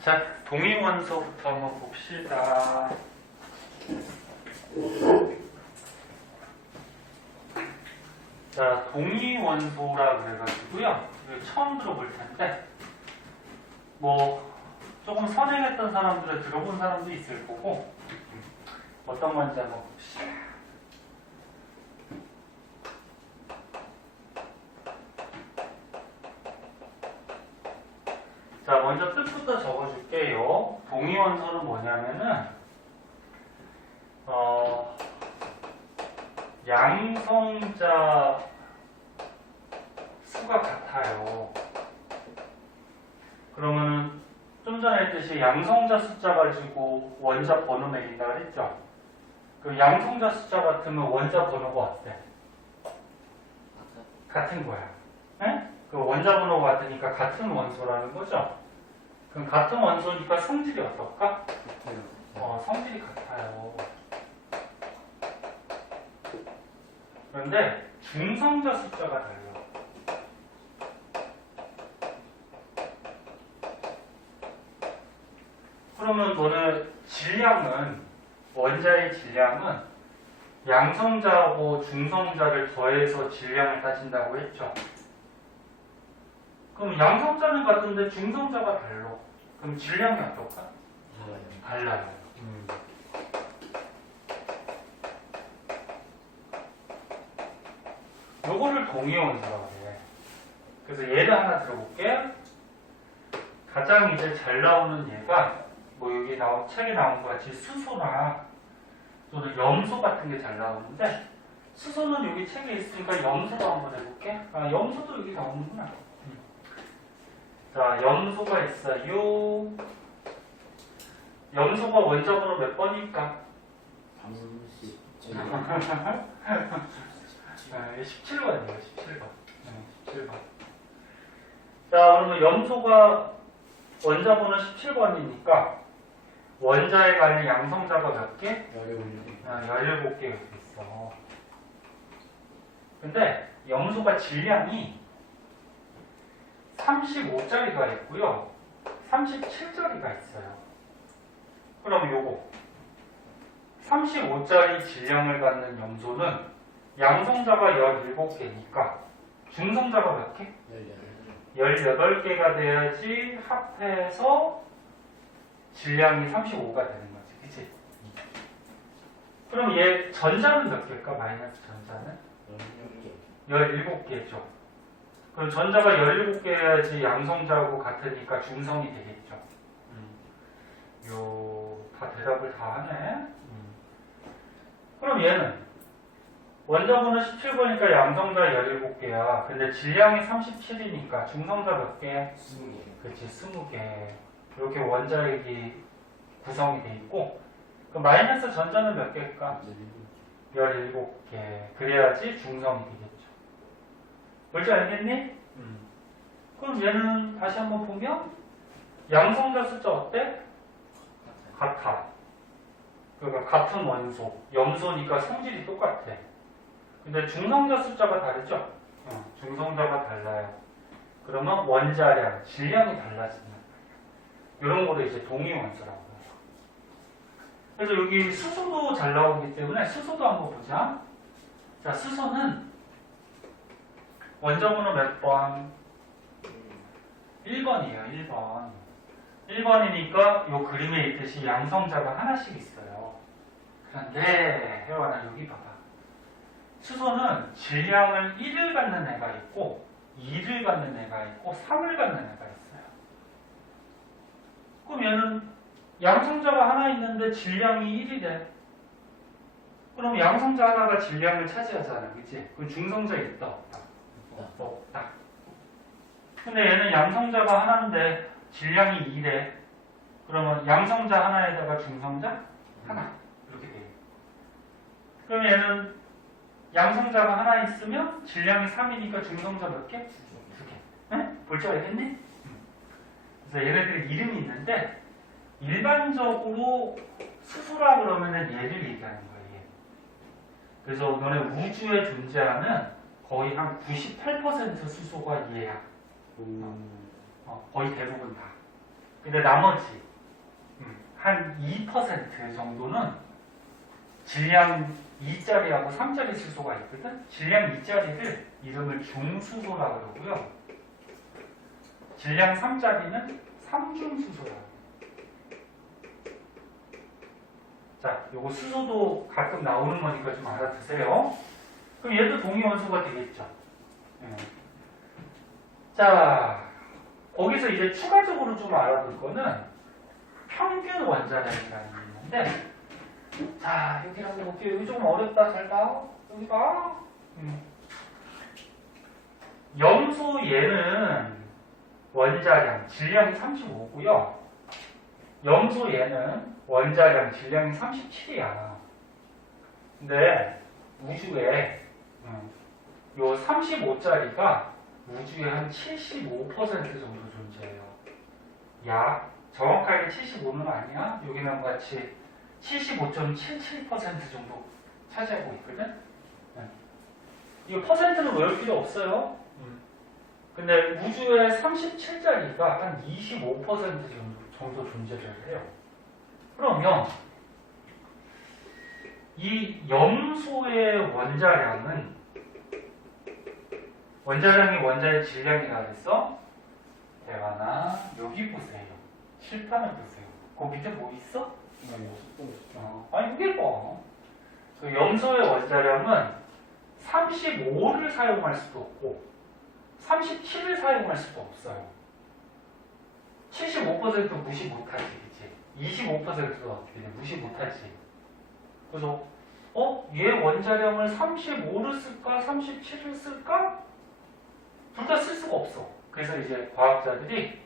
자, 동위원소부터 한번 봅시다. 자, 동위원소라 그래가지고요. 이거 처음 들어볼 텐데, 뭐, 조금 선행했던 사람들은 들어본 사람도 있을 거고, 어떤 건지 한번 봅시다. 자, 먼저 뜻부터 적어줄게요. 동위원소는 뭐냐면은, 양성자 수가 같아요. 그러면은, 좀 전에 했듯이 양성자 숫자 가지고 원자 번호 매긴다 그랬죠? 그 양성자 숫자 같으면 원자 번호가 어때? 같은 거야. 네? 그 원자 번호가 같으니까 같은 원소라는 거죠? 그럼 같은 원소니까 성질이 어떨까? 성질이 같아요. 그런데 중성자 숫자가 달라. 그러면 너는 질량은, 원자의 질량은 양성자하고 중성자를 더해서 질량을 따진다고 했죠? 그럼 양성자는 같은데 중성자가 달라. 그럼 질량이 어떨까? 달라요. 요거를 동위원소라고 해. 그래서 예를 하나 들어볼게. 가장 이제 잘 나오는 예가 뭐 여기 책에 나온 것 같이 수소나 또는 염소 같은 게 잘 나오는데, 수소는 여기 책에 있으니까 염소도 한번 해볼게. 아, 염소도 여기 나오는구나. 자, 염소가 있어요. 염소가 원자번호 몇 번일까? 17번이에요. 17번. 17번. 자, 그러면 염소가 원자번호 17번이니까 원자에 관한 양성자가 몇 개? 17개 이렇게 있어. 근데 염소가 질량이 35짜리가 있고요. 37짜리가 있어요. 그럼 요거 35짜리 질량을 갖는 염소는 양성자가 17개니까 중성자가 몇 개? 18개가 돼야지 합해서 질량이 35가 되는 거지. 그치? 그럼 얘 전자는 몇 개일까? 마이너스 전자는? 17개죠. 그럼 전자가 17개여야지 양성자하고 같으니까 중성이 되겠죠. 다 대답을 다 하네. 그럼 얘는 원자번호 17번이니까 양성자 17개야. 근데 질량이 37이니까 중성자 몇 개? 20개. 그렇지, 20개. 이렇게 원자핵이 구성이 돼 있고, 그 마이너스 전자는 몇 개일까? 17개. 그래야지 중성이 되겠죠. 뭔지 알겠니? 그럼 얘는 다시 한번 보면 양성자 숫자 어때? 같아. 그러니까 같은 원소, 염소니까 성질이 똑같아. 근데 중성자 숫자가 다르죠? 중성자가 달라요. 그러면 원자량, 질량이 달라지는 이런 거를 이제 동위원소라고 해요. 그래서 여기 수소도 잘 나오기 때문에 수소도 한번 보자. 자, 수소는 원자번호 몇 번? 1번이에요. 1번. 1번이니까 이 그림에 있듯이 양성자가 하나씩 있어요. 그런데 혜원아 여기 봐봐. 수소는 질량을 1을 갖는 애가 있고 2를 갖는 애가 있고 3을 갖는 애가 있어요. 그럼 얘는 양성자가 하나 있는데 질량이 1이래. 그럼 양성자 하나가 질량을 차지하잖아. 그치? 그럼 중성자 있다 없다? 없다. 근데 얘는 양성자가 하나인데 질량이 2래. 그러면 양성자 하나에다가 중성자 하나. 이렇게 돼요. 그럼 얘는 양성자가 하나 있으면 질량이 3이니까 중성자 몇 개? 2개. 네? 볼 줄 알겠니? 그래서 얘네들이 이름이 있는데 일반적으로 수소라 그러면은 얘를 얘기하는 거예요. 그래서 너네 우주에 존재하는 거의 한 98% 수소가 얘야. 거의 대부분 다. 근데 나머지 한 2% 정도는 질량 2짜리하고 3짜리 수소가 있거든. 질량 2짜리를 이름을 중수소라고 그러고요. 질량 3짜리는 삼중수소라고. 자, 요거 수소도 가끔 나오는 거니까 좀 알아두세요. 그럼 얘도 동위원소가 되겠죠. 자, 거기서 이제 추가적으로 좀 알아둘 거는 평균 원자량이라는 게 있는데, 자, 여기 한번 볼게요. 여기 좀 어렵다. 잘 봐. 여기 봐. 염소 얘는 원자량, 질량이 35고요. 염소 얘는 원자량, 질량이 37이야. 근데 우주에 요 35짜리가 우주에 한 75% 정도 존재해요. 약 정확하게 75는 아니야. 여기는 같이 75.77% 정도 차지하고 있거든. 이거 퍼센트는 외울 필요 없어요. 근데 우주에 37짜리가 한 25% 정도 존재를 해요. 그러면 이 염소의 원자량이 원자의 질량이라 그랬어? 대화나 여기 보세요. 칠판을 보세요. 그 밑에 뭐 있어? 아니 이게 뭐? 그 염소의 원자량은 35를 사용할 수도 없고 37을 사용할 수도 없어요. 75% 무시 못하지, 그치? 25%도 어떻게 돼? 무시 못하지. 그래서 얘 원자량을 35를 쓸까? 37을 쓸까? 둘 다 쓸 수가 없어. 그래서 이제 과학자들이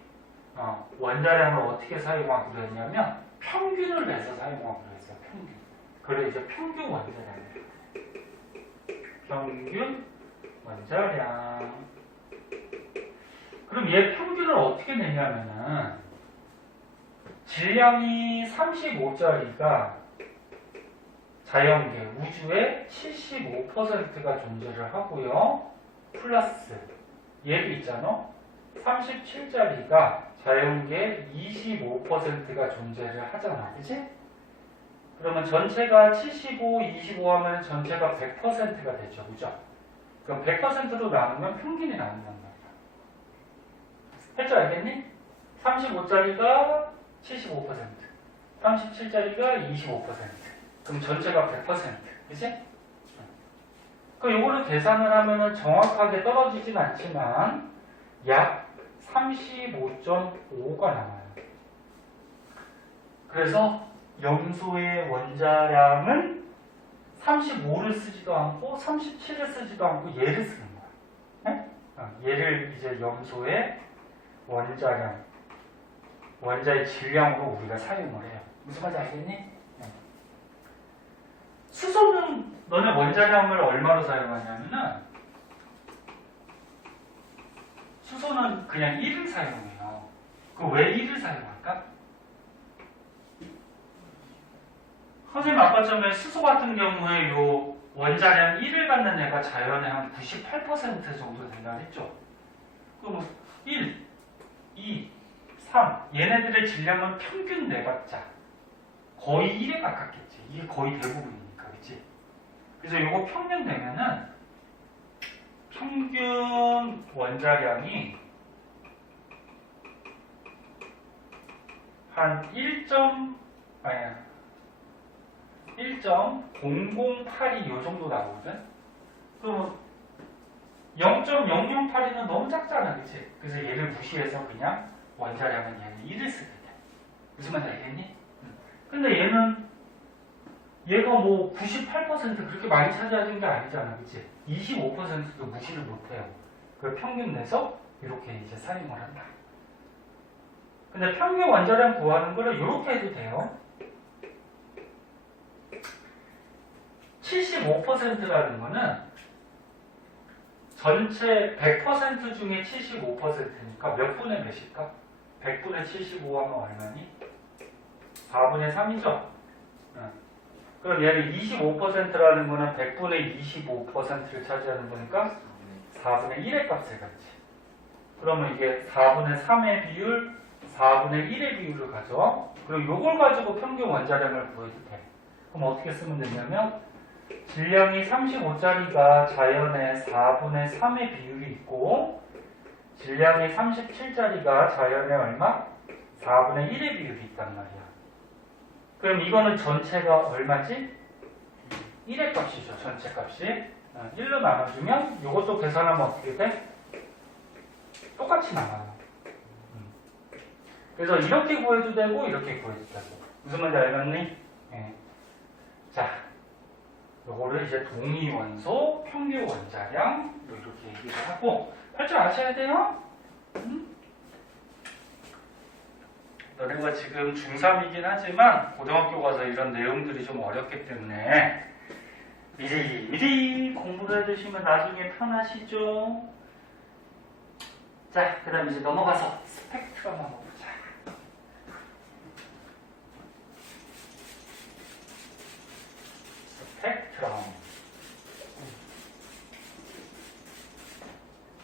원자량을 어떻게 사용하기로 했냐면 평균을 내서 사용하기로 했어요. 평균. 그래 이제 평균 원자량이에요. 평균 원자량. 그럼 얘 평균을 어떻게 내냐면은 질량이 35짜리가 자연계 우주의 75%가 존재를 하고요. 플러스 얘도 있잖아. 37짜리가 자연계 25%가 존재를 하잖아. 그치? 그러면 전체가 75, 25 하면 전체가 100%가 되죠. 그죠? 그럼 100%로 나누면 평균이 나온단 말이야. 할 줄 알겠니? 35짜리가 75%, 37짜리가 25%. 그럼 전체가 100%. 그치? 그럼 요거를 계산을 하면은 정확하게 떨어지진 않지만 약 35.5가 나와요. 그래서 염소의 원자량은 35를 쓰지도 않고 37을 쓰지도 않고 얘를 쓰는 거야. 네? 얘를 이제 염소의 원자량, 원자의 질량으로 우리가 사용을 해요. 무슨 말인지 알겠니? 네. 수소는 너네 원자량을 얼마로 사용하냐면은 수소는 그냥 1을 사용해요. 그 왜 1을 사용할까? 선생님 아까 전에 수소 같은 경우에 요 원자량 1을 갖는 애가 자연의 한 98% 정도 된다고 했죠. 그럼 1, 2, 3 얘네들의 질량은 평균 내봤자 거의 1에 가깝겠지. 이게 거의 대부분이니까, 그치? 그래서 요거 평균 내면은 평균 원자량이 한 1.008이 요 정도 나오거든? 그럼 0.008이는 너무 작잖아, 그치? 그래서 얘를 무시해서 그냥 원자량은 얘는 1을 쓰게 돼. 무슨 말인지 알겠니? 근데 얘가 뭐 98% 그렇게 많이 차지하는 게 아니잖아, 그치? 25%도 무시를 못해요. 그 평균 내서 이렇게 이제 사용을 한다. 근데 평균 원자량 구하는 거를 이렇게 해도 돼요. 75%라는 거는 전체 100% 중에 75%니까 몇 분의 몇일까? 100분의 75 하면 얼마니? 4분의 3이죠? 그럼 얘를 25%라는 거는 100분의 25%를 차지하는 거니까 4분의 1의 값을 갖지. 그러면 이게 4분의 3의 비율, 4분의 1의 비율을 가져. 그럼 요걸 가지고 평균 원자량을 구해도 돼. 그럼 어떻게 쓰면 되냐면 질량이 35짜리가 자연의 4분의 3의 비율이 있고 질량이 37짜리가 자연의 얼마? 4분의 1의 비율이 있단 말이야. 그럼 이거는 전체가 얼마지? 1의 값이죠. 전체 값이. 1로 나눠주면 이것도 계산하면 어떻게 돼? 똑같이 나와요. 그래서 이렇게 구해도 되고 이렇게 구해도 되고. 무슨 말인지 알겠니? 네. 자, 요거를 이제 동위원소 평균 원자량 이렇게 얘기를 하고 할 줄 아셔야 돼요. 너네가 지금 중3이긴 하지만 고등학교 가서 이런 내용들이 좀 어렵기 때문에 미리 공부를 해두시면 나중에 편하시죠. 자, 그 다음 이제 넘어가서 스펙트럼 한번 보자. 스펙트럼.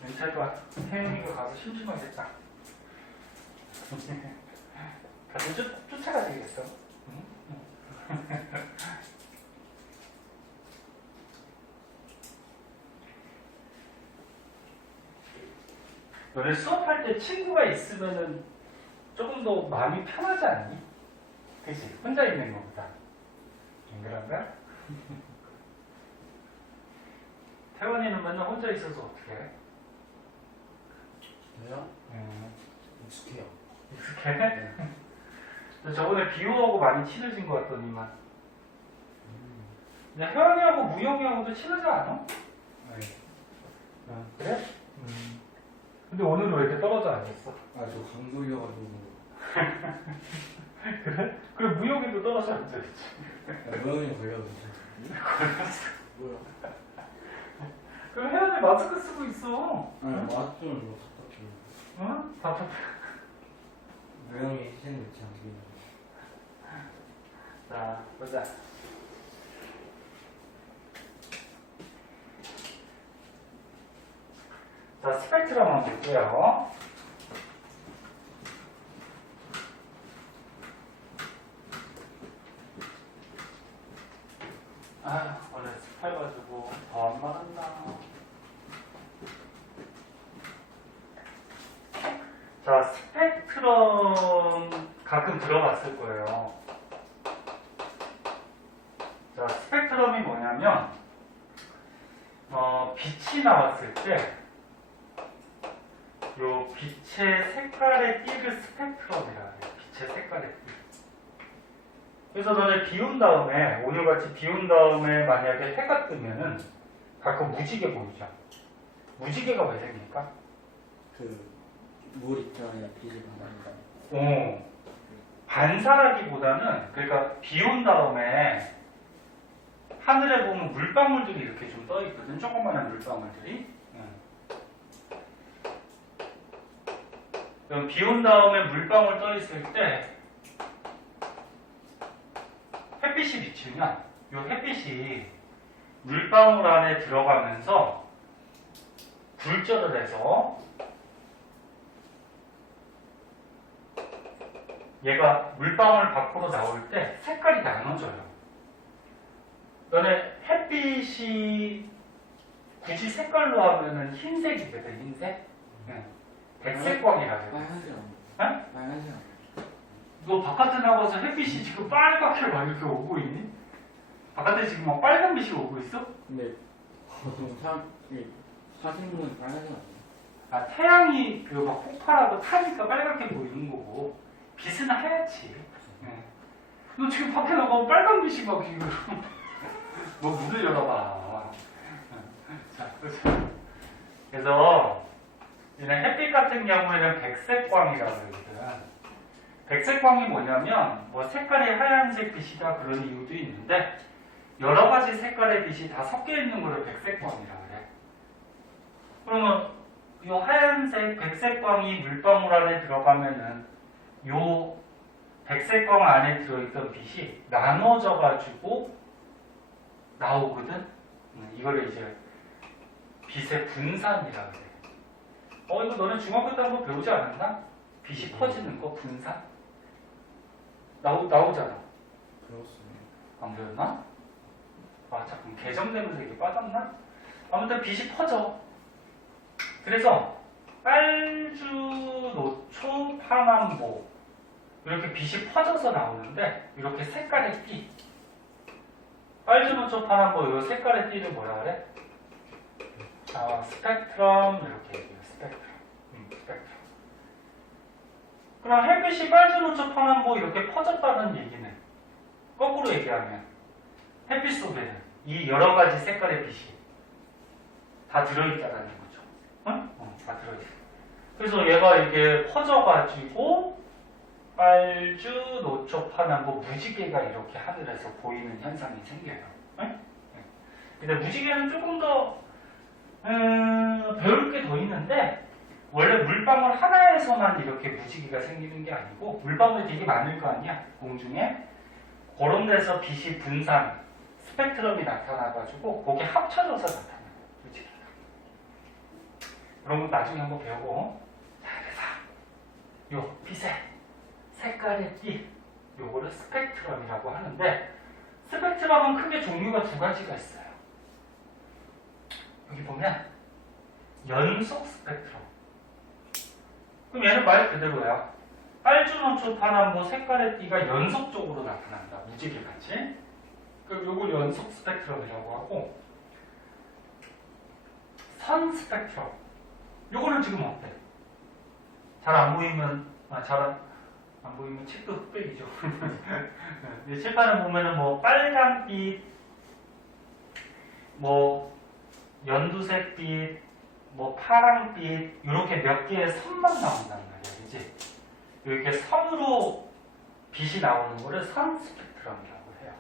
멘탈과 태영이가 가서 심심하겠다. 가서 쫓아가야 되겠어. 너네 수업할 때 친구가 있으면은 조금 더 마음이 편하지 않니? 그치? 혼자 있는 것보다. 안 그런가? 태원이는 맨날 혼자 있어서 어떻게 해? 저요? 익숙해요. 익숙해? 너 저번에 비호하고 많이 친해진 것 같더니만. 그냥 혜원이하고 무영이하고도 친하지 않아? 네. 그래? 근데 오늘은 왜 이렇게 떨어져 앉았어? 아, 저 강도이어가지고. 그래? 그래 무영이도 떨어져 앉아있지. 모형이 걸려서 걸렸어. 뭐야? 그럼 혜원이 마스크 쓰고 있어. 아니, 마스크는 뭐 답답해. 응? 답답해. 모형이 희생을 있지 않게. 자, 보자. 자, 스펙트럼 한번 볼게요. 아휴, 원래 습해가지고 더 안 말한다. 자, 스펙트럼 가끔 들어봤을 거예요. 자, 스펙트럼이 뭐냐면, 빛이 나왔을 때, 요 빛의 색깔의 띠를 스펙트럼이라 해요. 빛의 색깔의 띠. 그래서 너네 비운 다음에, 오늘같이 비운 다음에 만약에 해가 뜨면은 가끔 무지개 보이죠? 무지개가 왜 생길까? 물 있잖아요. 빛이 반사니까. 반사라기보다는, 그러니까 비운 다음에 하늘에 보면 물방울들이 이렇게 좀 떠 있거든. 조그마한 물방울들이. 그럼 비온 다음에 물방울 떠 있을 때 햇빛이 비치면 이 햇빛이 물방울 안에 들어가면서 굴절을 해서 얘가 물방울 밖으로 나올 때 색깔이 나눠져요. 너네 햇빛이 굳이 색깔로 하면은 흰색이거든, 흰색? 백색광이라고 해요. 빨간색 아니에요? 어? 빨간색 아니에요? 너 바깥에 나가서 햇빛이 지금 빨갛게 막 이렇게 오고 있니? 바깥에 지금 막 빨간 빛이 오고 있어? 근데 보통 사진 보면 빨간색 아니에요? 아, 태양이 그 막 폭발하고 타니까 빨갛게 보이는 거고 빛은 하얗지. 너 지금 밖에 나가면 빨간 빛이 막 지금 뭐 문을 열어봐. 자, 그래서 이런 햇빛 같은 경우에는 백색광이라고 그러거든. 백색광이 뭐냐면 뭐 색깔이 하얀색 빛이다 그런 이유도 있는데 여러 가지 색깔의 빛이 다 섞여 있는 거를 백색광이라고 그래. 그러면 이 하얀색 백색광이 물방울 안에 들어가면은 요 백색광 안에 들어있던 빛이 나눠져 가지고 나오거든. 이거를 이제 빛의 분산이라고 그래. 이거 너네 중학교 때 한번 배우지 않았나? 빛이 퍼지는 거 분산 나오잖아. 그렇습니다. 안 보였나? 아 잠깐 개정되면서 이게 빠졌나? 아무튼 빛이 퍼져. 그래서 빨주, 노초, 파남보 이렇게 빛이 퍼져서 나오는데 이렇게 색깔의 띠 빨주, 노초, 파남보 이 색깔의 띠를 뭐라 그래? 스펙트럼 이렇게 얘기해요. 스펙트럼. 그럼 햇빛이 빨주, 노초, 파남보 이렇게 퍼졌다는 얘기는 거꾸로 얘기하면 햇빛 속에는 이 여러 가지 색깔의 빛이 다 들어있다는 거죠. 응? 다 들어있어. 그래서 얘가 이렇게 퍼져가지고 빨주, 노초, 파남보 무지개가 이렇게 하늘에서 보이는 현상이 생겨요. 응? 근데 무지개는 조금 더 배울 게 더 있는데 원래 물방울 하나에서만 이렇게 무지개가 생기는 게 아니고 물방울이 되게 많을 거 아니야 공중에. 그런 데서 빛이 분산 스펙트럼이 나타나가지고 그게 합쳐져서 나타나요. 무지개가. 그런 거 나중에 한번 배우고. 자, 그래서 요 빛의 색깔의 띠 요거를 스펙트럼이라고 하는데 스펙트럼은 크게 종류가 두 가지가 있어요. 여기 보면 연속 스펙트럼. 그럼 얘는 말 그대로야. 빨주, 노초, 파남보 색깔의 띠가 연속적으로 나타난다. 무지개같이. 그럼 요걸 연속 스펙트럼이라고 하고 선 스펙트럼. 요거는 지금 어때? 잘 안 보이면 잘 안 보이면 책도 흑백이죠. 칠판에 보면은 뭐 빨간빛, 뭐 연두색빛, 뭐 파랑빛 이렇게 몇 개의 선만 나온단 말이야, 그지? 이렇게 선으로 빛이 나오는 거를 선 스펙트럼이라고 해요.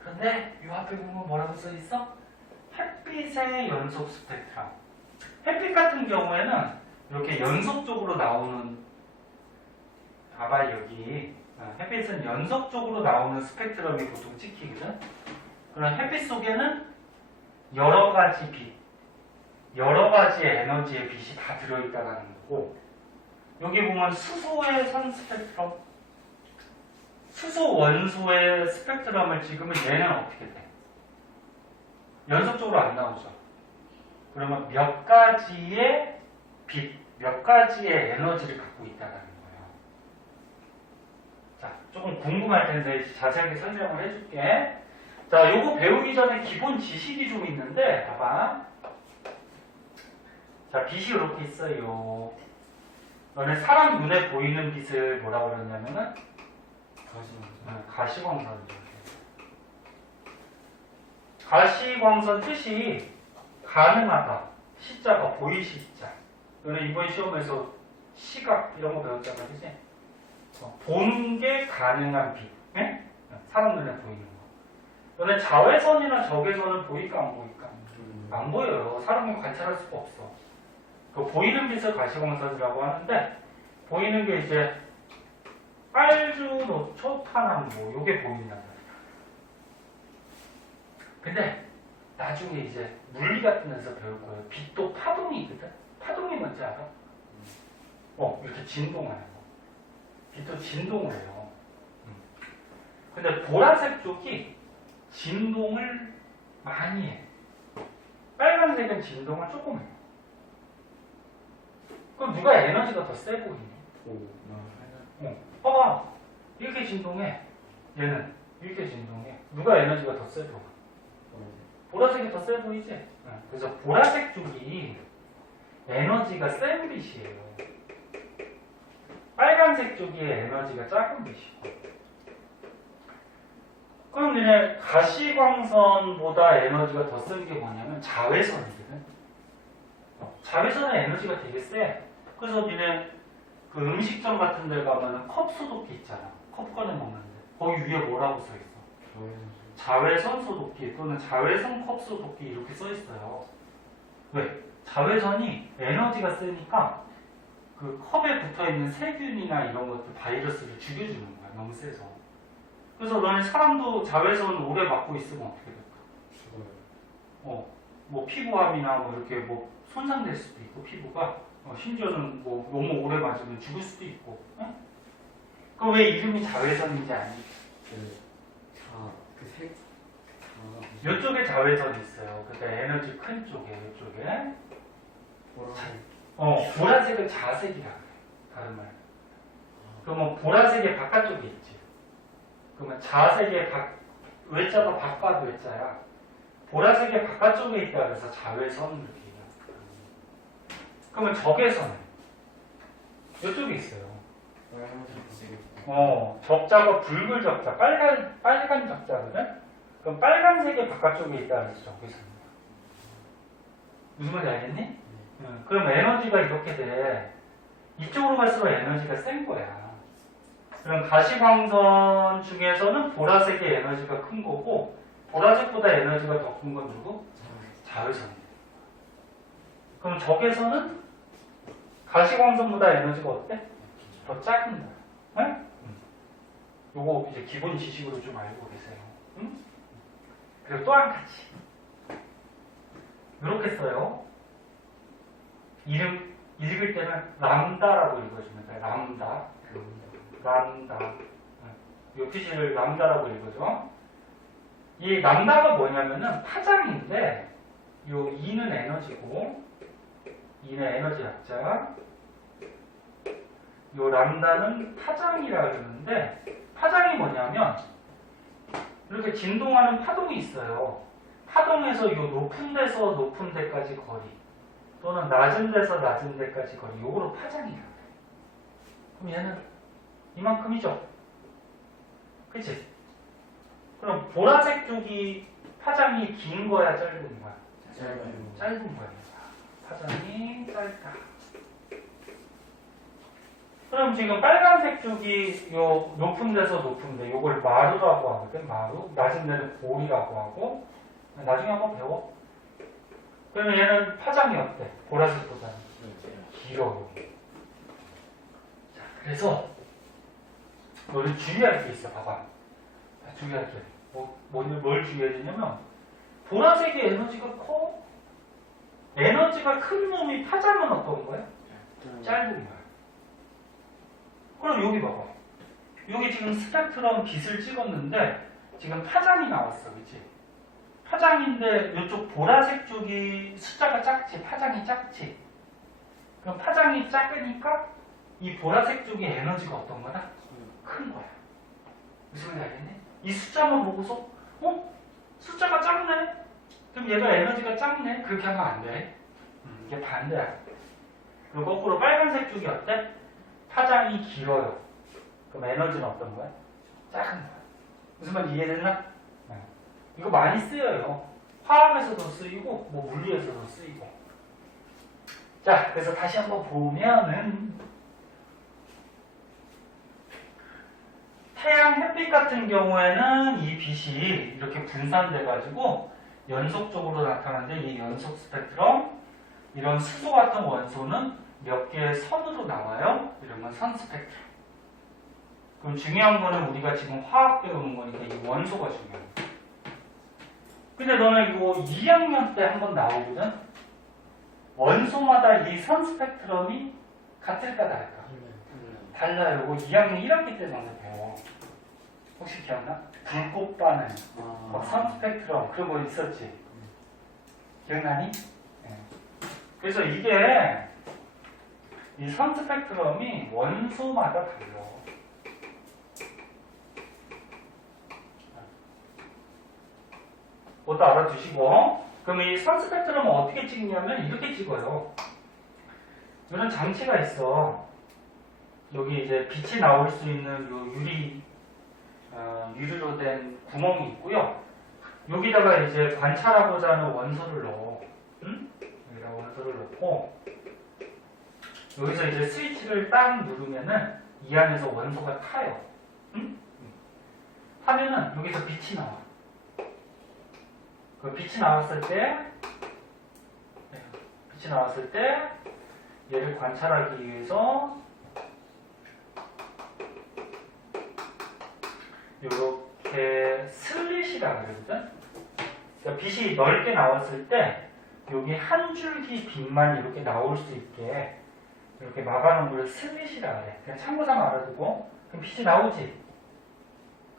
그런데 이 앞에 보면 뭐라고 써 있어? 햇빛의 연속 스펙트럼. 햇빛 같은 경우에는 이렇게 연속적으로 나오는, 봐봐 여기 햇빛은 연속적으로 나오는 스펙트럼이 보통 찍히거든. 그럼 햇빛 속에는 여러 가지 빛, 여러 가지의 에너지의 빛이 다 들어있다는 거고, 여기 보면 수소의 선 스펙트럼, 수소 원소의 스펙트럼을 찍으면 얘는 어떻게 돼? 연속적으로 안 나오죠. 그러면 몇 가지의 빛, 몇 가지의 에너지를 갖고 있다는 거예요. 자, 조금 궁금할 텐데 자세하게 설명을 해줄게. 자, 요거 배우기 전에 기본 지식이 좀 있는데, 봐봐. 자, 빛이 이렇게 있어요. 너네 사람 눈에 보이는 빛을 뭐라고 그러냐면은 가시광선이죠. 가시광선 뜻이 가능하다. 시자가 보이시자. 너네 이번 시험에서 시각 이런 거 배웠잖아, 그치? 보는 게 가능한 빛. 네? 사람 눈에 보이는 거. 너네 자외선이나 적외선은 보일까 안 보일까? 안 보여요. 사람은 관찰할 수가 없어. 그 보이는 빛을 가시광선이라고 하는데, 보이는 게 이제 빨주, 노초, 파남보 요게 보인단 말이야. 근데 나중에 이제 물리 같은 데서 배울 거예요. 빛도 파동이 있거든. 파동이 뭔지 알아? 이렇게 진동하는 거. 빛도 진동을 해요. 근데 보라색 쪽이 진동을 많이 해. 빨간색은 진동을 조금 해요. 그럼 누가 에너지가 더 세 보이니? 봐봐. 이렇게 진동해. 얘는 이렇게 진동해. 누가 에너지가 더 세 보여? 보라색이 더 세 보이지? 그래서 보라색 쪽이 에너지가 센 빛이에요. 빨간색 쪽이 에너지가 작은 빛이고. 그럼 그냥 가시광선보다 에너지가 더 센 게 뭐냐면 자외선이거든. 자외선의 에너지가 되게 세. 그래서 니네 그 음식점 같은 데 가면 컵 소독기 있잖아. 컵 꺼내 먹는데 거기 위에 뭐라고 써 있어? 자외선 소독기 또는 자외선 컵 소독기 이렇게 써 있어요. 왜? 자외선이 에너지가 세니까 그 컵에 붙어 있는 세균이나 이런 것들 바이러스를 죽여주는 거야. 너무 세서. 그래서 너네 사람도 자외선 오래 맞고 있으면 어떻게 될까? 뭐 피부암이나 뭐 이렇게 뭐 손상될 수도 있고 피부가 심지어는 뭐 너무 오래 맞으면 죽을 수도 있고. 그럼 왜 이름이 자외선인지 아니? 이쪽에 자외선이 있어요. 그러니까 에너지 큰 쪽에 이쪽에. 보라색을 자색이라 그래. 다른 말. 그러면 보라색의 바깥쪽에 있지. 그러면 자색의 외자가 바깥 외자야. 보라색의 바깥쪽에 있다 그래서 자외선 이렇게 얘기해요. 그러면 적외선은 이쪽에 있어요. 적자가 붉은 적자, 빨간 적자거든? 그럼 빨간색의 바깥쪽에 있다 그래서 적외선이야. 무슨 말인지 알겠니? 그럼 에너지가 이렇게 돼. 이쪽으로 갈수록 에너지가 센 거야. 그럼 가시광선 중에서는 보라색의 에너지가 큰 거고, 보라색보다 에너지가 더 큰 건 누구? 자외선이에요. 그럼 적외선은 가시광선보다 에너지가 어때? 더 작은 거야. 네? 요거 이제 기본 지식으로 좀 알고 계세요. 응? 그리고 또 한 가지. 이렇게 써요. 이름 읽을 때는 람다라고 읽어주면 돼요. 람다. 이 표시를 람다라고 읽어줘. 이 람다가 뭐냐면은 파장인데, 요 E는 에너지고, E는 에너지 약자, 요 람다는 파장이라 그러는데, 파장이 뭐냐면 이렇게 진동하는 파동이 있어요. 파동에서 요 높은 데서 높은 데까지 거리, 또는 낮은 데서 낮은 데까지 거리, 요거로 파장이라 그래. 그럼 얘는 이만큼이죠. 그치? 그럼 보라색 쪽이 파장이 긴 거야, 짧은 거야? 짧은 거야. 파장이 짧다. 그럼 지금 빨간색 쪽이 요 높은 데서 높은 데, 요걸 마루라고 하거든, 마루. 낮은 데는 볼이라고 하고. 나중에 한번 배워. 그러면 얘는 파장이 어때? 보라색보다는 길어요. 자, 그래서 너를 주의할 게 있어. 봐봐. 주의할 게. 뭘 주의해야 되냐면, 보라색의 에너지가 커. 에너지가 큰 놈이 파장은 어떤 거야? 짧은 거야. 그럼 여기 봐봐. 여기 지금 스펙트럼 빛을 찍었는데 지금 파장이 나왔어. 그치? 파장인데 이쪽 보라색 쪽이 숫자가 작지, 파장이 작지. 그럼 파장이 작으니까 이 보라색 쪽의 에너지가 어떤 거다? 큰 거야. 무슨 말인지 알겠니? 이 숫자만 보고서 숫자가 작네? 그럼 얘가 에너지가 작네? 그렇게 하면 안 돼. 이게 반대야. 그리고 거꾸로 빨간색 쪽이 어때? 파장이 길어요. 그럼 에너지는 어떤 거야? 작은 거야. 무슨 말인지 이해됐나? 이거 많이 쓰여요. 화학에서도 쓰이고, 뭐 물리에서도 쓰이고. 자, 그래서 다시 한번 보면은 태양 햇빛 같은 경우에는 이 빛이 이렇게 분산돼가지고 연속적으로 나타나는데 이 연속 스펙트럼, 이런 수소 같은 원소는 몇 개의 선으로 나와요. 이런 건 선 스펙트럼. 그럼 중요한 거는 우리가 지금 화학 배우는 거니까 이 원소가 중요해요. 근데 너는 이거 2학년 때 한번 나오거든? 원소마다 이 선 스펙트럼이 같을까 다를까? 달라요. 이거 2학년 1학기 때 정도 배워. 혹시 기억나? 불꽃바늘, 선 스펙트럼, 그런 거 있었지? 기억나니? 네. 그래서 이게 이 선 스펙트럼이 원소마다 달라. 그것도 알아두시고. 그럼 이 선 스펙트럼은 어떻게 찍냐면 이렇게 찍어요. 이런 장치가 있어. 여기 이제 빛이 나올 수 있는 요 유리로 된 구멍이 있고요. 여기다가 이제 관찰하고자 하는 원소를 넣어. 응? 여기다 원소를 넣고 여기서 이제 스위치를 딱 누르면은 이 안에서 원소가 타요. 응? 하면은 여기서 빛이 나와. 그 빛이 나왔을 때 얘를 관찰하기 위해서 이렇게 슬릿이라고 그러거든. 그러니까 빛이 넓게 나왔을 때 여기 한 줄기 빛만 이렇게 나올 수 있게 이렇게 막아놓은 걸 슬릿이라 그래. 그냥 참고삼아 알아두고. 그럼 빛이 나오지?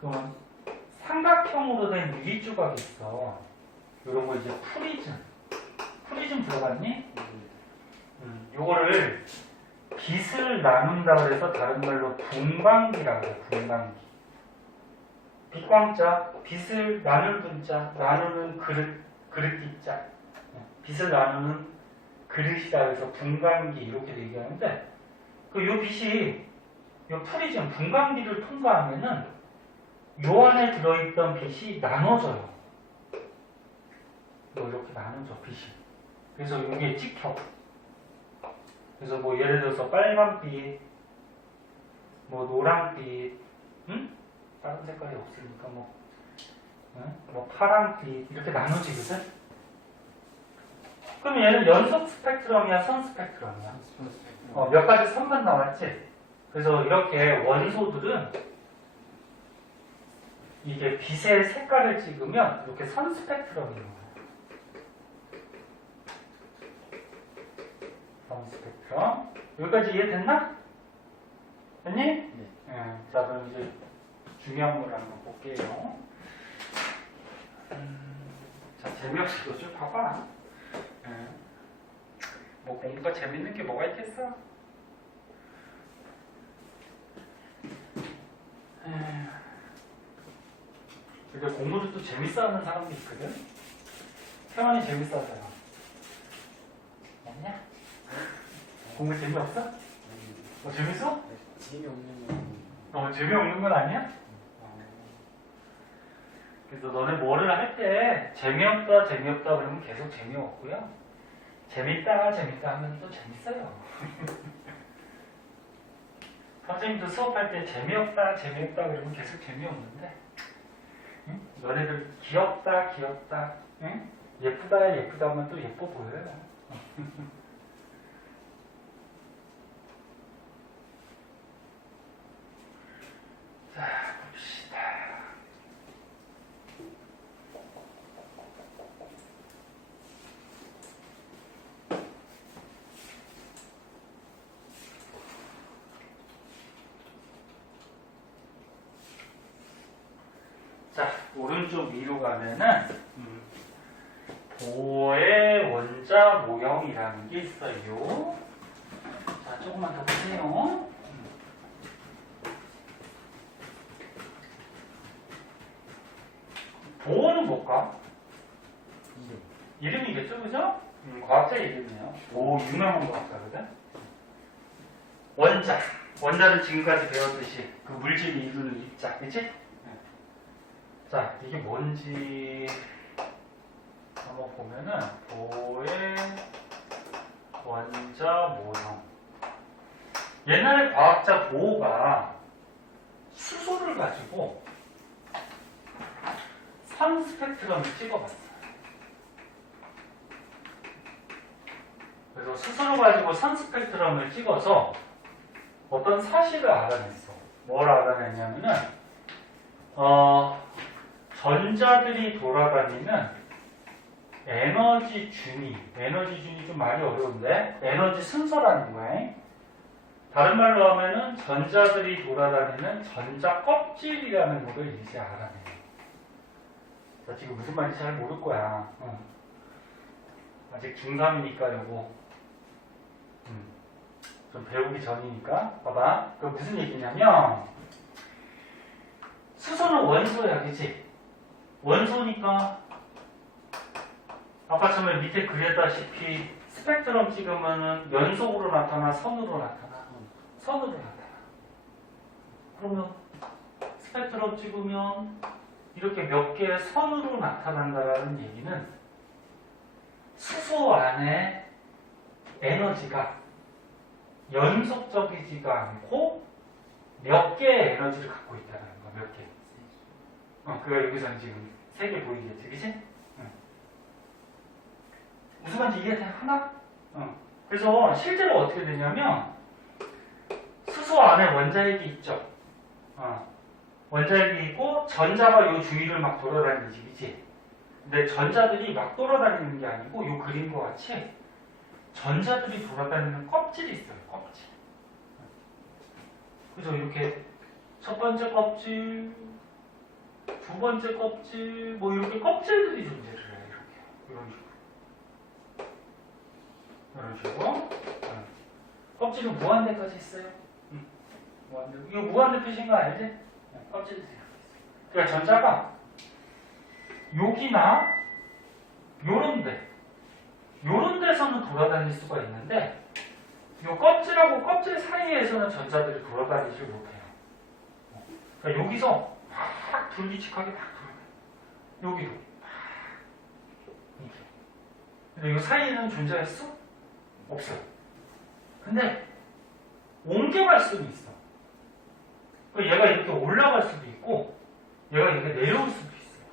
그러면 삼각형으로 된 유리 조각이 있어. 이런 거 이제 프리즘. 프리즘 들어봤니? 요거를 빛을 나눈다 그래서 다른 말로 분광기라고 해요. 분광기. 빛광자, 빛을 나눌 분자, 나누는 그릇기자. 빛을 나누는 그릇이라 해서 분광기 이렇게 얘기하는데 요 빛이 요 프리즘 분광기를 통과하면은 요 안에 들어있던 빛이 나눠져요. 이렇게 나눠져 빛이. 그래서 이게 찍혀. 그래서 뭐 예를 들어서 빨간빛, 뭐 노란빛, 다른 색깔이 없으니까 뭐 파란빛 이렇게 나눠지거든. 그럼 얘는 연속 스펙트럼이야, 선 스펙트럼이야? 몇 가지 선만 나왔지? 그래서 이렇게 원소들은 이게 빛의 색깔을 찍으면 이렇게 선 스펙트럼이 나와요. 선 스펙트럼. 여기까지 이해됐나? 됐니? 네. 자, 그럼 이제 중요한 걸 한번 볼게요. 자, 재미없이 너 좀 봐봐. 뭐 공부가 재밌는 게 뭐가 있겠어? 근데 공부를 또 재밌어 하는 사람도 있거든? 태환이 재밌어 하잖아. 맞냐? 공부 재미없어? 재밌어? 재미없는 재미없는 건 아니야? 그래서 너네 뭐를 할 때 재미없다 그러면 계속 재미없고요. 재밌다 하면 또 재밌어요. 선생님도 수업할 때 재미없다 그러면 계속 재미없는데 응? 너네들 귀엽다 응? 예쁘다 하면 또 예뻐 보여요. 자, 봅시다. 자, 오른쪽 위로 가면은 보의 원자 모형이라는 게 있어요. 자, 조금만 더 보세요. 보는 뭘까? 이름이겠죠, 그죠? 과학자 이름이에요. 오, 유명한 과학자거든. 원자를 지금까지 배웠듯이 그 물질이 이루는 입자, 그치? 자, 이게 뭔지 한번 보면은 보의 원자 모형. 옛날에 과학자 보가 수소를 가지고 선 스펙트럼을 찍어봤어요. 그래서 수소를 가지고 선 스펙트럼을 찍어서 어떤 사실을 알아냈어. 뭘 알아냈냐면은 전자들이 돌아다니는 에너지 준위 좀 말이 어려운데 에너지 순서라는 거야. 다른 말로 하면은 전자들이 돌아다니는 전자 껍질이라는 거를 이제 알아내. 나 지금 무슨 말인지 잘 모를 거야. 아직 중3이니까 요거 좀 배우기 전이니까 봐봐. 그 무슨 얘기냐면 수소는 원소야, 그치? 원소니까 아까 처음에 밑에 그렸다시피 스펙트럼 찍으면은 연속으로 나타나, 선으로 나타나? 선으로 나타나. 그러면 스펙트럼 찍으면 이렇게 몇 개의 선으로 나타난다는 얘기는 수소 안에 에너지가 연속적이지가 않고 몇 개의 에너지를 갖고 있다는 거, 몇 개. 그가 여기서는 지금 3개 보이겠지, 그치? 무슨 말인지 이해하나? 그래서 실제로 어떻게 되냐면 수소 안에 원자핵이 있죠. 원자핵이 있고 전자가 요 주위를 막 돌아다니지, 그치? 근데 전자들이 막 돌아다니는 게 아니고 요 그림과 같이 전자들이 돌아다니는 껍질이 있어요. 껍질. 그죠? 이렇게 첫 번째 껍질, 두 번째 껍질, 뭐 이렇게 껍질들이 존재를 해요. 이렇게. 이런 식으로. 껍질은 무한대까지 있어요. 무한대. 이거 무한대 표시인 거 알지? 껍질들이 이렇게 있어요. 그러니까 전자가 여기나 요런 데서는 돌아다닐 수가 있는데 요 껍질하고 껍질 사이에서는 전자들이 돌아다니지 못해요. 그러니까 여기서 막 불규칙하게 막 돌아가요. 여기도 이렇게. 근데 이 사이에는 존재할 수 없어요. 근데 옮겨갈 수는 있어. 그러니까 얘가 이렇게 올라갈 수도 있고 얘가 이렇게 내려올 수도 있어요.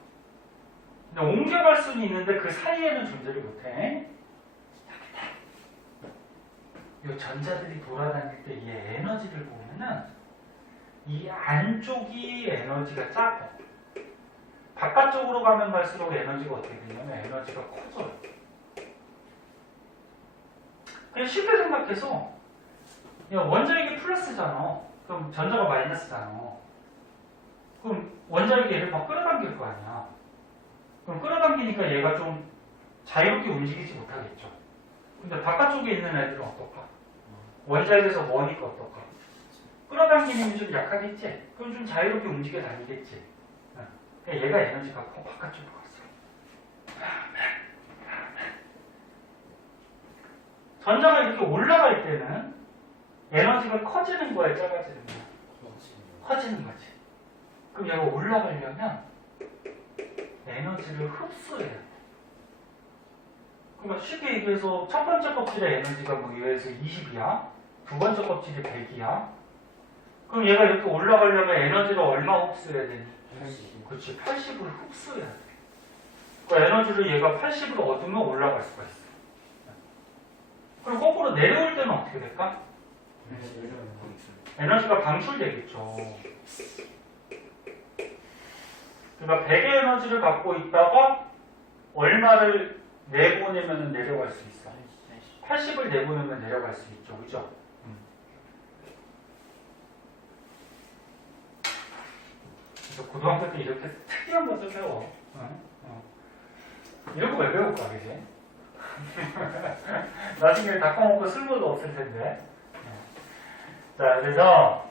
근데 옮겨갈 수는 있는데 그 사이에는 존재를 못해. 이 전자들이 돌아다닐 때 이 에너지를 보면은 이 안쪽이 에너지가 작고 바깥쪽으로 가면 갈수록 에너지가 어떻게 되냐면 에너지가 커져요. 그냥 쉽게 생각해서 원자력이 플러스잖아. 그럼 전자가 마이너스잖아. 그럼 원자력이 얘를 막 끌어당길 거 아니야. 그럼 끌어당기니까 얘가 좀 자유롭게 움직이지 못하겠죠. 근데 바깥쪽에 있는 애들은 어떨까? 원자력에서 머니까 어떨까? 끌어당기는 힘이 좀 약하겠지? 그럼 좀 자유롭게 움직여 다니겠지? 그러니까 얘가 에너지가 커 바깥쪽으로 갔어. 전자가 이렇게 올라갈 때는 에너지가 커지는 거야, 작아지는 거야? 커지는 거지. 그럼 얘가 올라가려면 에너지를 흡수해야 돼. 그러니까 쉽게 얘기해서 첫 번째 껍질의 에너지가 뭐 얘에서 20이야. 두 번째 껍질이 100이야. 그럼 얘가 이렇게 올라가려면 에너지를 얼마 흡수해야 되니? 80. 그렇지, 80을 흡수해야 돼. 그 에너지를 얘가 80을 얻으면 올라갈 수가 있어. 그럼 거꾸로 내려올 때는 어떻게 될까? 에너지가 방출되겠죠. 그러니까 100의 에너지를 갖고 있다가 얼마를 내보내면 내려갈 수 있어? 80을 내보내면 내려갈 수 있죠. 그죠? 그래서 고등학교 때 이렇게 특이한 것도 배워. 이런 거 왜 배울까, 그지? 나중에 다 까먹고 쓸모도 없을 텐데. 자, 그래서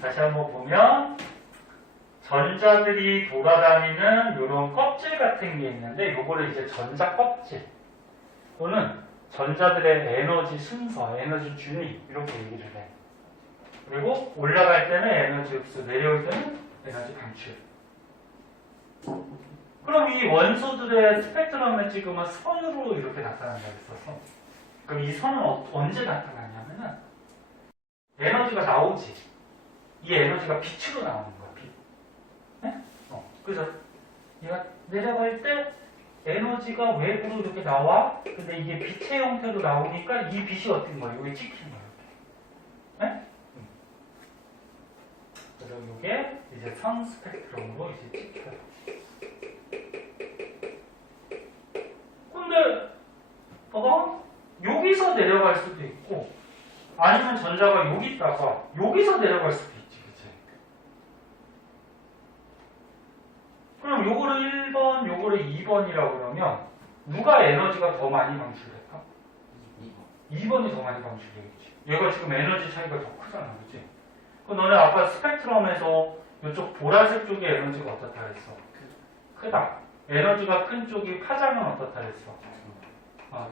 다시 한번 보면 전자들이 돌아다니는 이런 껍질 같은 게 있는데 요거를 이제 전자 껍질 또는 전자들의 에너지 순서, 에너지 준위 이렇게 얘기를 해. 그리고 올라갈 때는 에너지 흡수, 내려올 때는 에너지 방출. 그럼 이 원소들의 스펙트럼을 찍으면 선으로 이렇게 나타난다고 했어서 그럼 이 선은 언제 나타나냐면은 에너지가 나오지. 이 에너지가 빛으로 나오는 거야. 빛. 네? 그래서 얘가 내려갈 때 에너지가 외부로 이렇게 나와. 근데 이게 빛의 형태로 나오니까 이 빛이 어떤 거야? 이게 찍힌 거야. 네? 그래서 이게 이제 선 스펙트럼으로 이제 찍혀요. 근데 봐봐. 여기서 내려갈 수도 있고 아니면 전자가 여기 있다가 여기서 내려갈 수도 있지, 그치? 그럼 요거를 1번, 요거를 2번이라고 그러면 누가 에너지가 더 많이 방출될까? 2번이 더 많이 방출되겠지. 얘가 지금 에너지 차이가 더 크잖아, 그치? 그럼 너네 아까 스펙트럼에서 이쪽 보라색 쪽의 에너지가 어떻다 했어? 크다. 에너지가 큰 쪽이 파장은 어떻다 했어?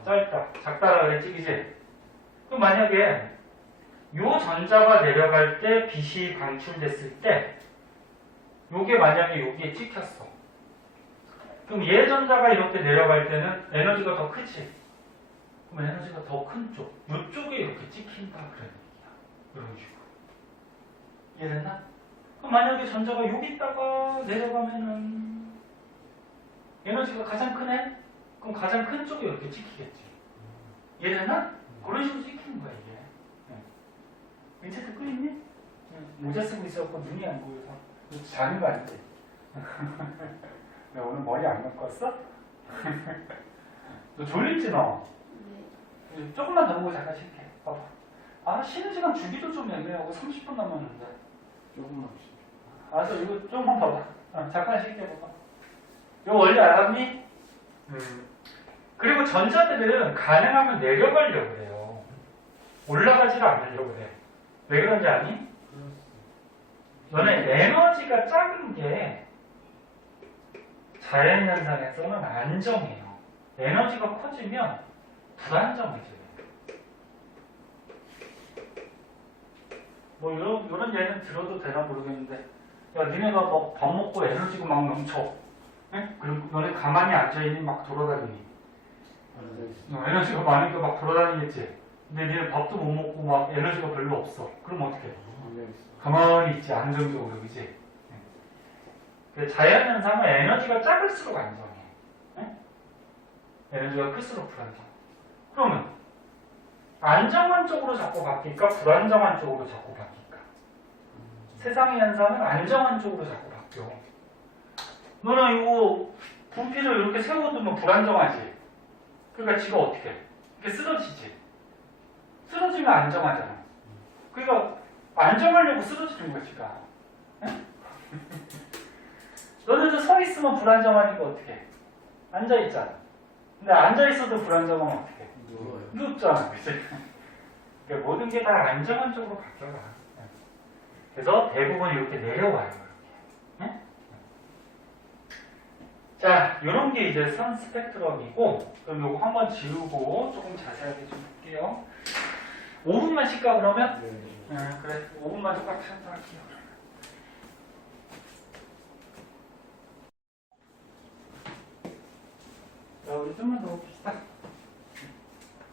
짧다. 작다라 그랬지, 그치? 그럼 만약에 요 전자가 내려갈 때 빛이 방출됐을 때 요게 만약에 여기에 찍혔어. 그럼 얘 전자가 이렇게 내려갈 때는 에너지가 더 크지? 그럼 에너지가 더 큰 쪽, 요쪽에 이렇게 찍힌다 그런 얘기야. 이런 식으로. 이해됐나? 그럼 만약에 전자가 여기 있다가 내려가면은 에너지가 가장 크네? 그럼 가장 큰 쪽에 이렇게 찍히겠지. 이해됐나? 그런 식으로 찍히는 거야, 이게. 왼쪽 듣고 있니? 모자 쓰고 있었고 눈이 안 보여서. 자는 거 아니지? 너 오늘 머리 안 감았어? 너 졸립지 너? 조금만 더 보고 잠깐 쉴게. 봐봐. 아, 쉬는 시간 주기도 좀 애매하고 30분 남았는데. 조금만. 알았어, 이거 조금만 봐봐. 잠깐 쉴게 봐봐. 이거 원리 알았니? 그리고 전자들은 가능하면 내려가려고 그래요. 올라가지를 않으려고 그래. 왜 그런지 아니? 너네 에너지가 작은 게 자연현상에서는 안정해요. 에너지가 커지면 불안정해져요. 뭐 이런 예는 들어도 되나 모르겠는데, 야 니네가 뭐 밥 먹고 에너지가 막 넘쳐. 응? 그리고 너네 가만히 앉아있니 막 돌아다니니. 에너지가 많으니까 막 돌아다니겠지. 근데 니네 밥도 못 먹고 막 에너지가 별로 없어. 그럼 어떻게 해? 가만히 있지, 안정적으로, 그지? 자연현상은 에너지가 작을수록 안정해. 응? 에너지가 클수록 불안정. 그러면 안정한 쪽으로 자꾸 바뀔까? 불안정한 쪽으로 자꾸 바뀔까? 세상의 현상은 안정한 쪽으로 자꾸 바뀌어. 너는 이거 분필을 이렇게 세워두면 불안정하지? 그러니까 지가 어떻게 해? 이렇게 쓰러지지? 쓰러지면 안정하잖아. 그러니까 안정하려고 쓰러지는 거야, 지가. 응? 너네도 서 있으면 불안정하니까 어떻게 해? 앉아있잖아. 근데 앉아있어도 불안정하면 어떻게 해? 눕잖아, 그치? 그러니까 모든 게 다 안정한 쪽으로 바뀌어가. 그래서 대부분 이렇게 내려와요, 이렇게. 응? 자, 이런 게 이제 선 스펙트럼이고, 그럼 이거 한번 지우고 조금 자세하게 좀 볼게요. 5분만 쉴까, 그러면? 네. 그래. 5분만 좀 꽉 찬다 할게요. 자, 우리 좀만 더 봅시다.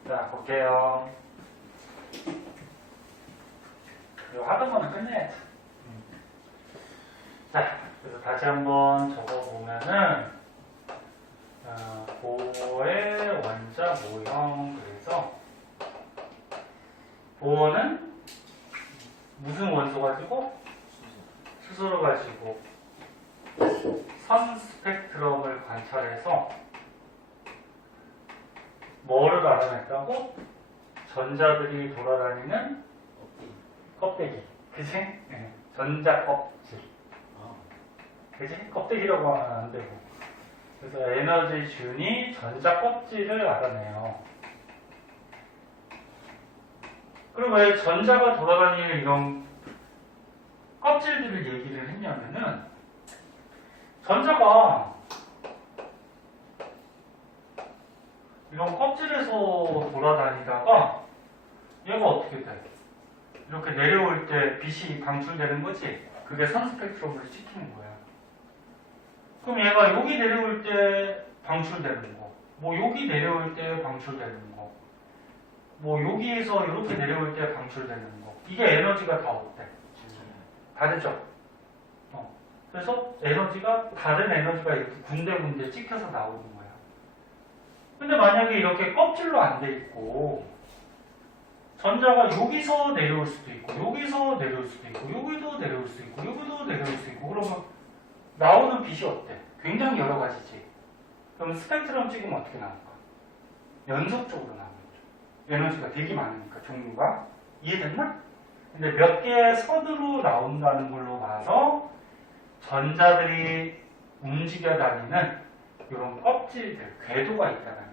자, 볼게요. 이거 하던 거는 끝내야지. 자, 그래서 다시 한번 적어보면은, 보어의 원자 모형. 그래서, 보어는 무슨 원소 가지고? 수소를 가지고, 선 스펙트럼을 관찰해서, 뭐를 알아냈다고? 전자들이 돌아다니는 껍데기. 그치? 네. 전자 껍질. 그치? 껍데기라고 하면 안 되고. 그래서 에너지 준이 전자 껍질을 알아내요. 그럼 왜 전자가 돌아다니는 이런 껍질들을 얘기를 했냐면은, 전자가 이런 껍질에서 돌아다니다가 얘가 어떻게 돼? 이렇게 내려올 때 빛이 방출되는 거지? 그게 선 스펙트럼을 시키는 거야. 그럼 얘가 여기 내려올 때 방출되는 거, 뭐 여기 내려올 때 방출되는 거, 뭐 여기에서 이렇게 내려올 때 방출되는 거, 이게 에너지가 다 어때? 다르죠? 그래서 에너지가, 다른 에너지가 이렇게 군데군데 찍혀서 나오는 거야. 근데 만약에 이렇게 껍질로 안 돼 있고, 전자가 여기서 내려올 수도 있고, 여기서 내려올 수도 있고, 여기도 내려올 수 있고, 여기도 내려올 수 있고, 그러면 나오는 빛이 어때? 굉장히 여러 가지지. 그럼 스펙트럼 찍으면 어떻게 나올까? 연속적으로 나오겠죠. 에너지가 되게 많으니까, 종류가. 이해됐나? 근데 몇 개의 선으로 나온다는 걸로 봐서 전자들이 움직여 다니는 이런 껍질들, 궤도가 있다는 거야.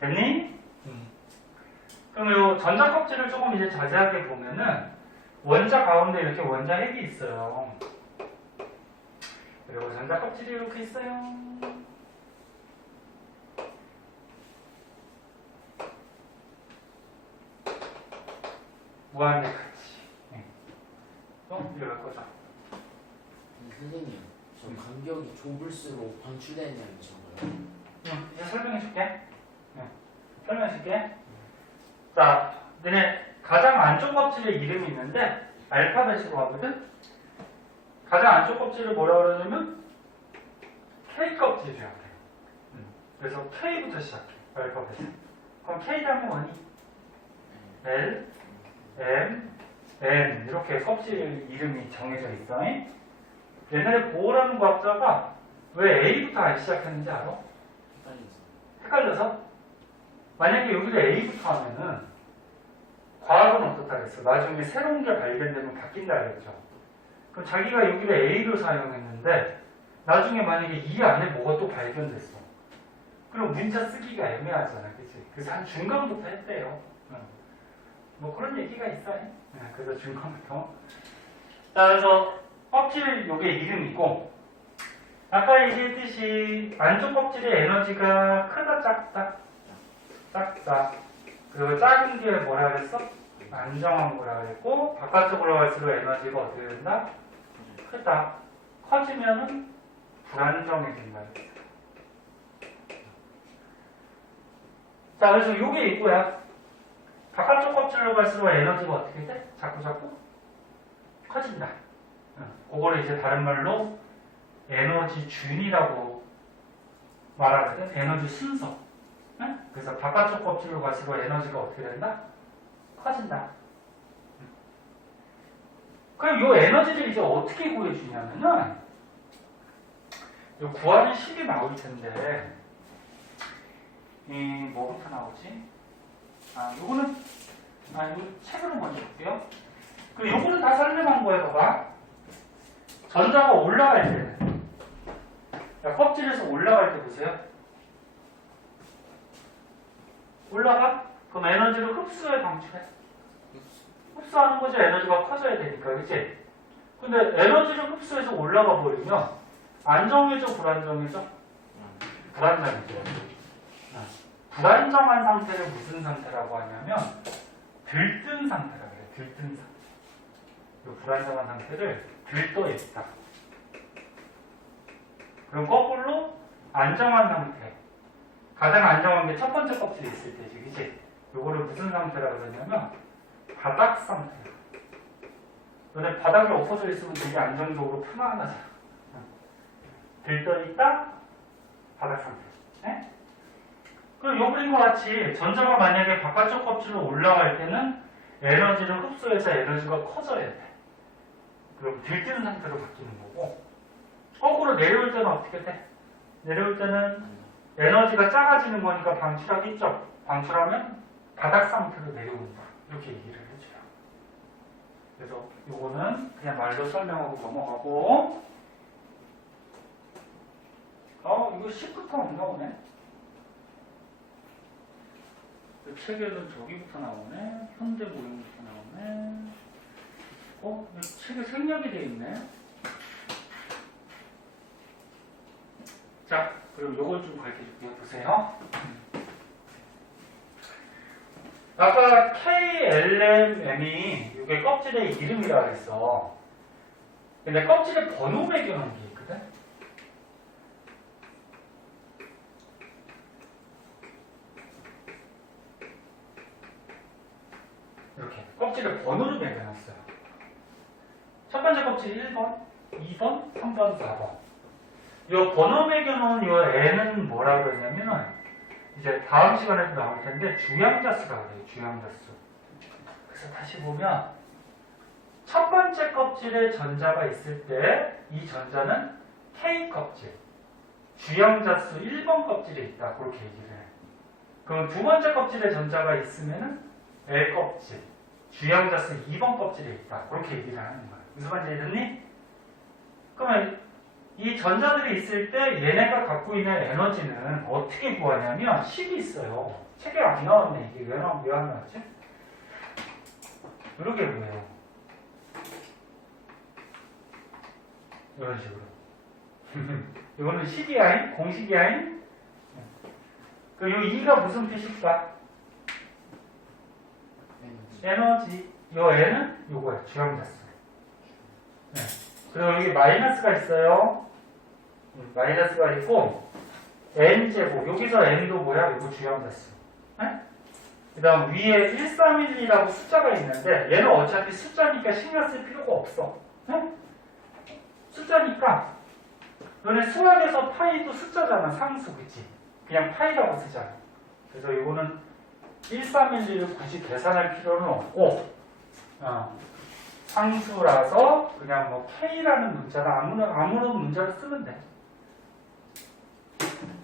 됐니? 그럼 이 전자 껍질을 조금 이제 자세하게 보면은 원자 가운데 이렇게 원자 핵이 있어요. 그리고 전자 껍질이 이렇게 있어요. 무한대 같이. 이럴 거죠. 선생님, 저 간격이 좁을수록 방출되는 양이 적어요. 이제 설명해 줄게. 설명해 줄게. 자, 너네 가장 안쪽 껍질에 이름이 있는데 알파벳으로 하거든? 가장 안쪽 껍질을 뭐라 그러냐면 K 껍질이라고 해. 그래서 K부터 시작해. 알파벳. 그럼 K 다음에 뭐니? L, M, N 이렇게 껍질 이름이 정해져 있어. 옛날에 보어라는 과학자가 왜 A부터 안 시작했는지 알아? 헷갈려서. 헷갈려서? 만약에 여기를 A부터 하면은 과학은 어떻다 그랬어? 나중에 새로운 게 발견되면 바뀐다 그랬죠. 그럼 자기가 여기를 A로 사용했는데 나중에 만약에 이 안에 뭐가 또 발견됐어. 그럼 문자 쓰기가 애매하잖아. 그치? 그래서 한 중간부터 했대요. 뭐 그런 얘기가 있어요. 그래서 중간부터. 자, 그래서 껍질 요게 이름이고 아까 얘기했듯이 안쪽 껍질의 에너지가 크다 작다? 작다. 그리고 작은 게 뭐라 그랬어? 안정한 거라 그랬고 바깥쪽으로 갈수록 에너지가 어떻게 된다? 크다. 커지면은 불안정해진다. 자, 그래서 요게 있고요. 바깥쪽 껍질로 갈수록 에너지가 어떻게 돼? 자꾸 커진다. 그거를 이제 다른 말로 에너지 준이라고 말하거든. 에너지 순서. 그래서 바깥쪽 껍질로 갈수록 에너지가 어떻게 된다? 커진다. 그럼 요 에너지를 이제 어떻게 구해주냐면은 요 구하는 식이 나올 텐데 뭐부터 나오지? 요거는 요 책으로 먼저 볼게요. 그리고 요거는 다 설명한 거예요. 봐봐. 전자가 올라갈 때는 껍질에서 올라갈 때 보세요. 올라가? 그럼 에너지를 흡수해 방출해? 흡수하는 거죠. 에너지가 커져야 되니까. 그치? 근데 에너지를 흡수해서 올라가 버리면 안정해져 불안정해져? 불안정해져. 불안정한 상태를 무슨 상태라고 하냐면 들뜬 상태라 그래. 들뜬 상태. 이 불안정한 상태를 들떠 있다. 그럼 거꾸로 안정한 상태. 가장 안정한 게 첫 번째 껍질이 있을 때지. 그치? 요거를 무슨 상태라고 그러냐면 바닥 상태. 너네 바닥에 엎어져 있으면 되게 안정적으로 편안하잖아. 들떠 있다. 바닥 상태. 네? 그럼 요 그림과 같이 전자가 만약에 바깥쪽 껍질로 올라갈 때는 에너지를 흡수해서 에너지가 커져야 돼. 그럼 들뜨는 상태로 바뀌는 거고 거꾸로 내려올 때는 어떻게 돼? 내려올 때는 에너지가 작아지는 거니까 방출하겠죠? 방출하면 바닥 상태로 내려온다. 이렇게 얘기를 해줘요. 그래서 요거는 그냥 말로 설명하고 넘어가고 이거 10부터 안 나오네? 책에는 저기부터 나오네. 현대 모형부터 나오네. 이 책에 생략이 돼 있네. 자, 그럼 요걸 좀 가르쳐 줄게요. 보세요. 아까 KLMM이 이게 껍질의 이름이라 그랬어. 근데 껍질에 번호 매겨놓은 게 있거든? 이렇게 껍질을 번호로 매겨놨어요. 첫 번째 껍질 1번, 2번, 3번, 4번. 이 번호 매겨놓은 이 N은 뭐라 그러냐면은 이제 다음 시간에도 나올 텐데 주양자수라고 그래요. 주양자수. 그래서 다시 보면 첫 번째 껍질에 전자가 있을 때 이 전자는 K 껍질, 주양자수 1번 껍질에 있다. 그렇게 얘기를 해요. 그럼 두 번째 껍질에 전자가 있으면은 L 껍질, 주양자수 2번 껍질에 있다. 그렇게 얘기를 하는 거예요. 무슨 말인지 이해됐니? 그러면 이 전자들이 있을 때 얘네가 갖고 있는 에너지는 어떻게 구하냐면 식이 있어요. 책에 안 나왔네. 이게 왜 안 나왔지? 이렇게 보여요. 이런 식으로. 이거는 식이야인? 공식이야인? 그 요 2가 무슨 뜻일까? 에너지. 요 N은 요거야. 주양자수. 네. 그리고 여기 마이너스가 있어요. 마이너스가 있고 N제곱. 여기서 N도 뭐야? 이거 주양자수. 네? 그 다음 위에 1312라고 숫자가 있는데 얘는 어차피 숫자니까 신경 쓸 필요가 없어. 네? 숫자니까 너네 수학에서 파이도 숫자잖아. 상수. 그치? 그냥 파이라고 쓰잖아. 그래서 이거는 1312를 굳이 계산할 필요는 없고 상수라서 그냥 뭐 K라는 문자나 아무런 문자를 쓰면 돼.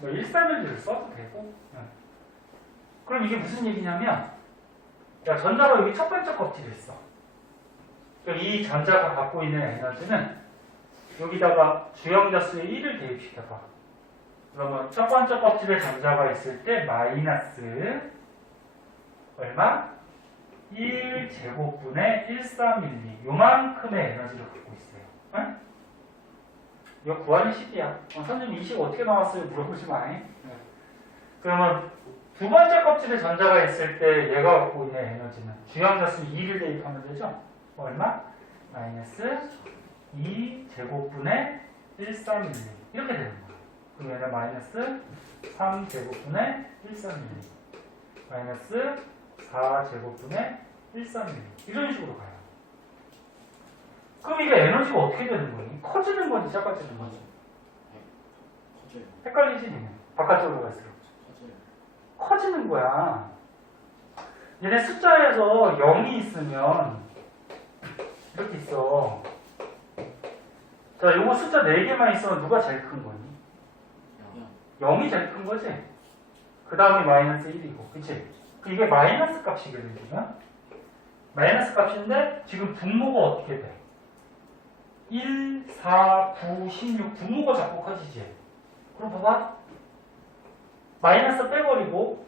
뭐 1312를 써도 되고 그럼 이게 무슨 얘기냐면, 야, 전자가 여기 첫 번째 껍질에 있어. 이 전자가 갖고 있는 에너지는 여기다가 주영자 수의 1을 대입시켜봐. 그러면 첫 번째 껍질에 전자가 있을 때 마이너스 얼마? 1제곱분의 1312 요만큼의 에너지를 갖고 있어요. 응? 이거 구하는 식이야. 선생님 이 식 어떻게 나왔어요? 물어보지 마. 그러면 두 번째 껍질에 전자가 있을 때 얘가 갖고 있는 에너지는 주영자 수 2를 대입하면 되죠? 얼마? 마이너스 2제곱분의 1312 이렇게 되는 거예요. 그럼 얘는 마이너스 3제곱분의 1312 마이너스 4제곱분의 1312 이런 식으로 가요. 그럼 이게 에너지가 어떻게 되는 거니? 커지는 건지 작아지는 건지? 커져요. 헷갈리지? 니는? 바깥쪽으로 갈수록 커져요. 커지는 거야. 얘네 숫자에서 0이 있으면 이렇게 있어. 자, 요거 숫자 4개만 있으면 누가 제일 큰 거니? 0이 제일 큰 거지? 그 다음에 마이너스 1이고, 그치? 이게 마이너스 값이거든, 지금? 마이너스 값인데, 지금 분모가 어떻게 돼? 1, 4, 9, 16, 분모가 자꾸 커지지? 그럼 봐봐. 마이너스 빼버리고,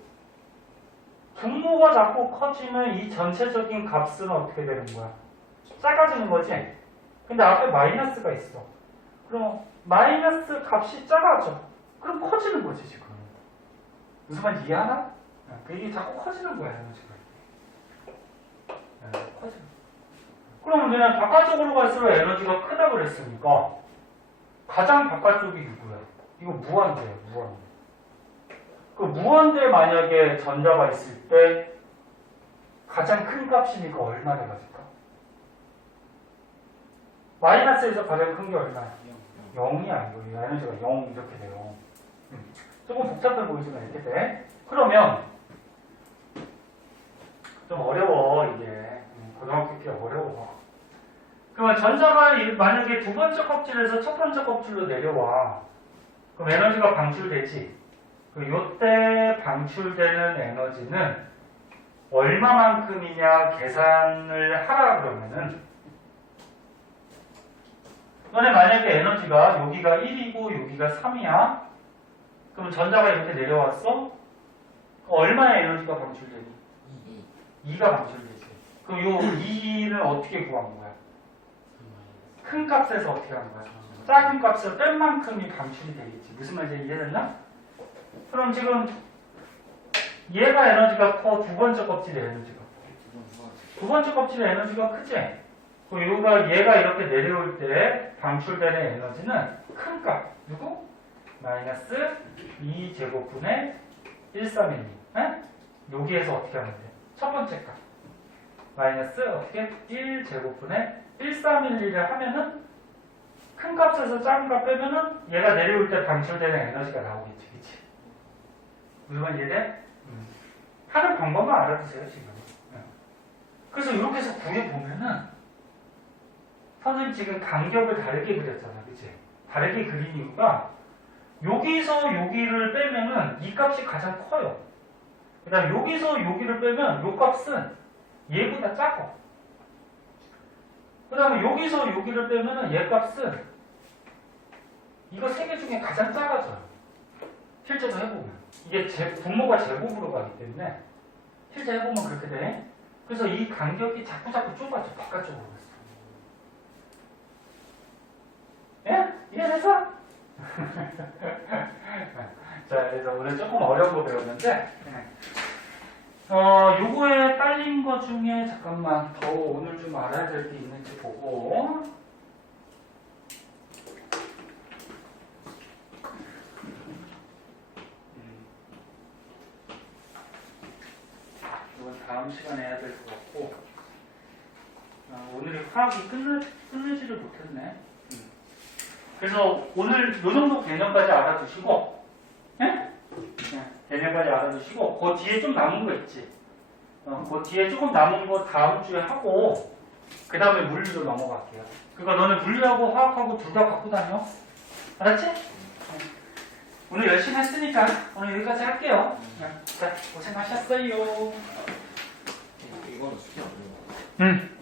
분모가 자꾸 커지면 이 전체적인 값은 어떻게 되는 거야? 작아지는 거지? 근데 앞에 마이너스가 있어. 그럼 마이너스 값이 작아져. 그럼 커지는 거지, 지금. 무슨 말인지 이해하나? 이게 자꾸 커지는 거야, 지금. 커지는. 그럼 이제 바깥쪽으로 갈수록 에너지가 크다 그랬으니까 가장 바깥쪽이 누구야? 이거 무한대예요, 무한대. 그 무한대에 만약에 전자가 있을 때 가장 큰 값이니까 얼마나 가질까? 마이너스에서 가장 큰 게 얼마야? 0이 아니고 에너지가 0 이렇게 돼요. 조금 복잡해 보이지만 이렇게 돼. 그러면 좀 어려워 이게. 고등학교 때 어려워. 그러면 전자가 만약에 두 번째 껍질에서 첫 번째 껍질로 내려와. 그럼 에너지가 방출되지. 이때 방출되는 에너지는 얼마만큼이냐 계산을 하라 그러면은 너네 만약에 에너지가 여기가 1이고 여기가 3이야. 그럼 전자가 이렇게 내려왔어. 얼마의 에너지가 방출되니? 2가 방출되지. 그럼 요 2는 어떻게 구한 거야? 큰 값에서 어떻게 한 거야? 작은 값을 뺀 만큼이 방출이 되겠지. 무슨 말인지 이해됐나? 그럼 지금 얘가 에너지가 커, 두 번째 껍질의 에너지가. 두 번째 껍질의 에너지가 크지? 그럼 얘가 이렇게 내려올 때 방출되는 에너지는 큰 값. 누구? 마이너스 2제곱분의 1312. 여기에서 어떻게 하면 돼? 첫 번째 값. 마이너스 어떻게? 1제곱분의 1312를 하면은 큰 값에서 작은 값 빼면은 얘가 내려올 때 방출되는 에너지가 나오겠지. 그치? 무슨 말 이해돼? 하는 방법만 알아두세요, 지금. 그래서 이렇게 해서 구해보면은 선생님 지금 간격을 다르게 그렸잖아. 그치? 다르게 그린 이유가 여기서 여기를 빼면은 이 값이 가장 커요. 그 다음 여기서 여기를 빼면 이 값은 얘보다 작아. 그 다음에 여기서 여기를 빼면은 얘 값은 이거 세 개 중에 가장 작아져요. 실제로 해보면. 이게 분모가 제곱으로 가기 때문에 실제 해보면 그렇게 돼. 그래서 이 간격이 자꾸 좁아져. 바깥쪽으로 갔어. 예? 이해돼서? 자, 그래서 오늘 조금 어려운 거 배웠는데 요거에 딸린 거 중에 잠깐만 더 오늘 좀 알아야 될 게 있는지 보고 이건 다음 시간에 해야 될 것 같고 오늘이 화학이 끝내지를 못했네. 그래서 오늘 요 정도 개념까지 알아두시고 개념까지 알아두시고 그 뒤에 좀 남은 거 있지. 그 뒤에 조금 남은 거 다음 주에 하고 그 다음에 물리로 넘어갈게요. 그러니까 너는 물리하고 화학하고 둘 다 갖고 다녀. 알았지? 오늘 열심히 했으니까 오늘 여기까지 할게요. 자, 고생하셨어요. 이거는 숙제 안 되는 거 응.